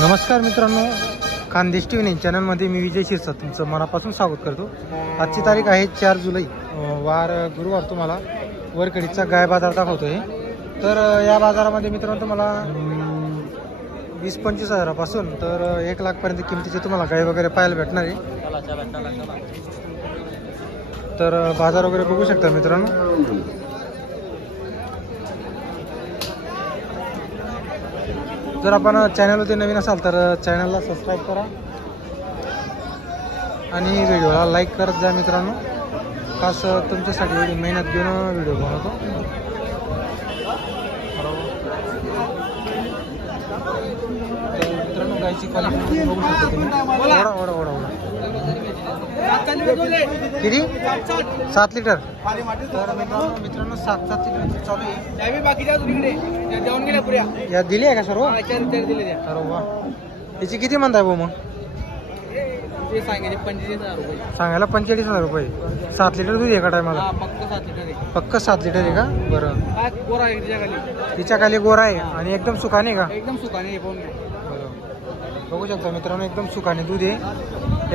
नमस्कार मित्रांनो, खानदेश टीव्ही चॅनलमध्ये मी विजय शिरसाट तुमचं मनापासून स्वागत करतो। आजची तारीख आहे 4 जुलै, वार गुरुवार। तुम्हाला वरकडीचा गाय बाजार दाखवतोय। तर या बाजारामध्ये मित्रांनो तुम्हाला 20-25 हजारापासून तर 1 लाख पर्यंत किमतीचे तुम्हाला गाय वगैरे पाहायला भेटणार आहे। तर बाजार वगैरे बघू शकता मित्रांनो। जर आपण चॅनलवरती नवीन असाल तर चॅनलला सबस्क्राईब करा आणि व्हिडिओला लाईक करत जा मित्रांनो। खास तुमच्यासाठी एवढी मेहनत घेऊन व्हिडिओ बनवतो। तर मित्रांनो, गायची क्वालिटी बघू शकता तुम्ही। ओढा किती 7 लिटर। तर मित्रांनो 7 लिटर चालू आहे। या दिली आहे का सर्व? अरे वा, याची किती म्हणताय भाऊ? मग सांगायला 45,000 रुपये। 7 लिटर दूध एका टायमाला? पक्क 7 लिटर आहे का? बरं, तिच्या खाली गोरा आहे आणि एकदम सुकाने का? एकदम सुकाने। बघू शकता मित्रांनो, एकदम सुकाने दूध आहे।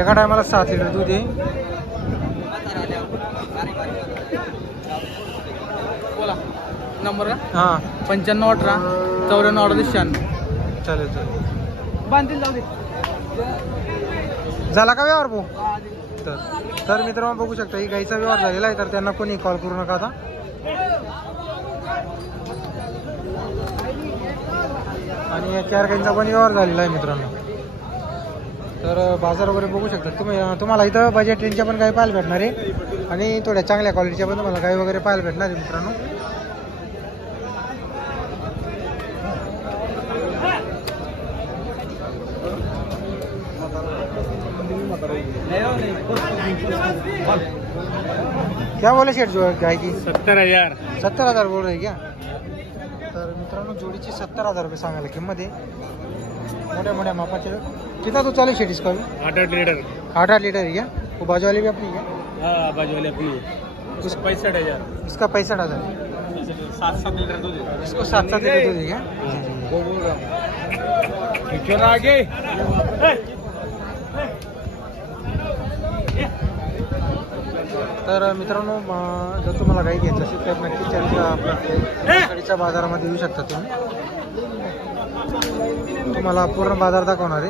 एका टायमाला 7 लिटर दूध आहे। बोला नंबर का? हां, 9518 94 96। चालेल चालेल, बांधतील जाऊ दे। झाला का व्यवहार भाऊ? तर मित्रांनो बघू शकता, ही गाईचा व्यवहार झालेला आहे। तर त्यांना कोणी कॉल करू नका आता। आणि या 4 गाईंचा पण व्यवहार झालेला आहे मित्रांनो। तर बाजार वगैरे बघू शकता तुम्ही। तुम्हाला इथं बजेट रेंजच्या पण गाय पाहायला भेटणार आहे आणि थोड्या चांगल्या क्वालिटीच्या पण तुम्हाला गाय वगैरे पाहायला भेटणार आहे मित्रांनो। क्या बोले शेठ जो गाय की? 70,000। 70,000 बोल रहे क्या? तर मित्रांनो, जोडीची 70,000 रुपये सांगायला किंमत आहे। मोठ्या मोठ्या मापाचे। कितना तो चालू शेठ इसका? 8 लीटर। 8 लीटर है क्या? वो बाजू वाली भी अपनी है? हाँ, बाजू वाली अपनी है। उसका 65,000। इसका 65,000। 7-7 लीटर दूध है इसको 7-7 लीटर दूध है क्या? क्यों आगे? तर मित्रांनो, जर तुम्हाला गाई घ्यायची असेल तर नक्कीच गाडीच्या बाजारामध्ये येऊ शकता तुम्ही। तुम्हाला पूर्ण बाजार दाखवणार आहे।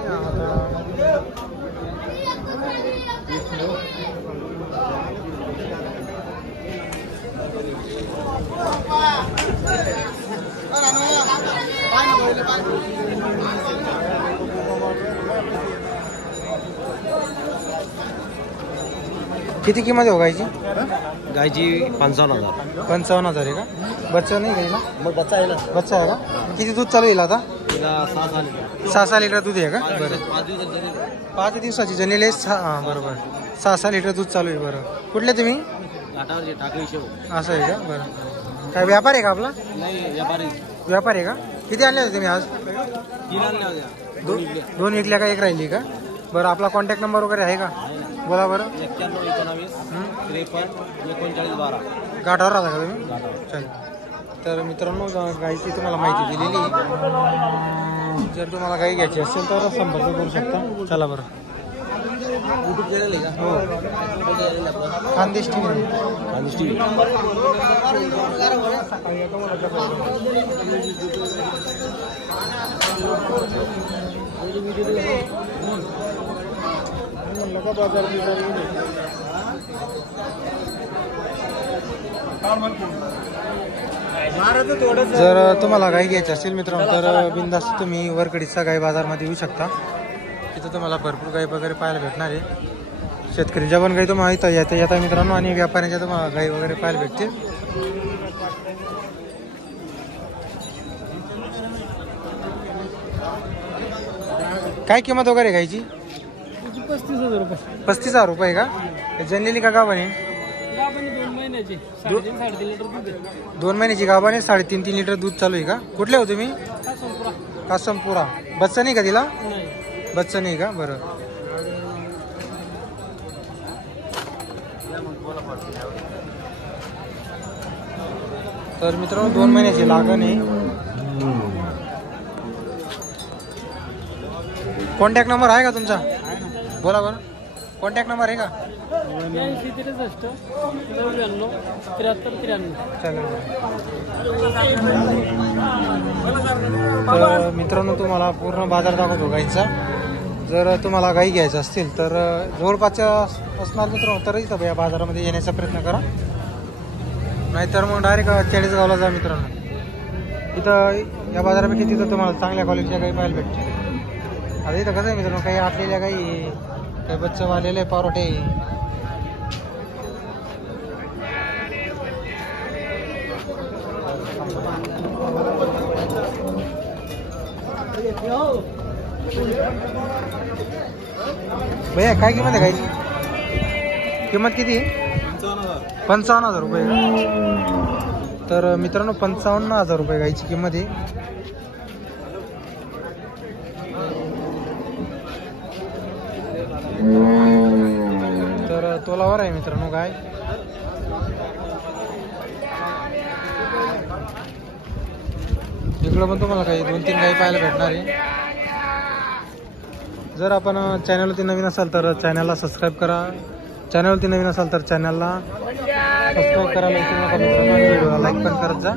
किती किंमत आहे गायची? गायची 55,000। 55,000 आहे का? बच्चा नाही गाईला? मग बच्चा आहे ना? बच्चा आहे का? किती दूध चालू येईल आता? 6-6 लिटर दूध आहे का? बरं, 5 दिवसाची जनेले। हां बरोबर, 6-6 लिटर दूध चालू आहे। बरं, कुठले तुम्ही? असं आहे का? बरं, काय व्यापार आहे का आपला? व्यापार आहे का? किती आणले होते तुम्ही आज? 2 विकल्या का? 1 राहिली का? बरं, आपला कॉन्टॅक्ट नंबर वगैरे आहे का? बोला बरं। 91-19-53-39-12 गाठावर राहता का तुम्ही? चालेल। तर मित्रांनो, गायची तुम्हाला माहिती दिलेली। जर तुम्हाला गाई घ्यायची असेल तर संपर्क करू शकता। चला बरं, यूट्यूब चॅनल आहे का? हो, खानदेश टीव्ही। खानदेश टीव्ही। जर तुम्हाला गाई घ्यायची असेल मित्रांनो तर बिनधास्त तुम्ही वरकडीचा गाई बाजारमध्ये येऊ शकता। तिथं तुम्हाला भरपूर गाई वगैरे पाहायला भेटणार आहे। शेतकऱ्यांच्या पण गाई तुम्हाला इथं येता मित्रांनो आणि व्यापाऱ्यांच्या तुम्हाला गाई वगैरे पाहायला भेटतील। काय किंमत वगैरे गायची? 35,000 रुपये। 35,000 रुपये का? जनलेली का गावाने? 2 महिन्याची 3.5 लिटर दूध। 2 महिन्याची गावाने 3.5-3 लिटर दूध चालू आहे का? कुठले हो तुम्ही? कासमपुरा। बच्चा नाही का तिला? बच्चा नाही का? बरं, तर मित्रांनो 2 महिन्याची लागण आहे। कॉन्टॅक्ट नंबर आहे का तुमचा? बोला बरं, कॉन्टॅक्ट नंबर आहे का? 83 93 73 चालेल. तर मित्रांनो तुम्हाला पूर्ण बाजार दाखवतो गाईचा. जर तुम्हाला गाई घ्यायचं असतील तर जवळपासच्या असणार मित्रांनो तर इथं या बाजारामध्ये येण्याचा प्रयत्न करा. नाहीतर मग डायरेक्ट चाळीसगावला जा मित्रांनो. इथं या बाजारापैकी तिथं तुम्हाला चांगल्या क्वालिटीच्या गाई पाहायला भेटते. आता इथं कसं आहे मित्रांनो, काही आटलेल्या गाई, काही बच्चे वालेले पारोटे. भैया काय किंमत आहे गाईची? किंमत किती? 55,000 रुपये. तर मित्रांनो 55,000 रुपये गाईची किंमत आहे. तर तोलावर आहे मित्रांनो गाय. इकडं पण तुम्हाला काही 2-3 गाई पाहायला भेटणार आहे. जर आपण चॅनलवरती नवीन असाल तर चॅनलला सबस्क्राईब करा. चॅनलवरती नवीन असाल तर चॅनलला सबस्क्राईब करायला विसरू नका मित्रांनो. व्हिडिओला लाईक पण करत जा.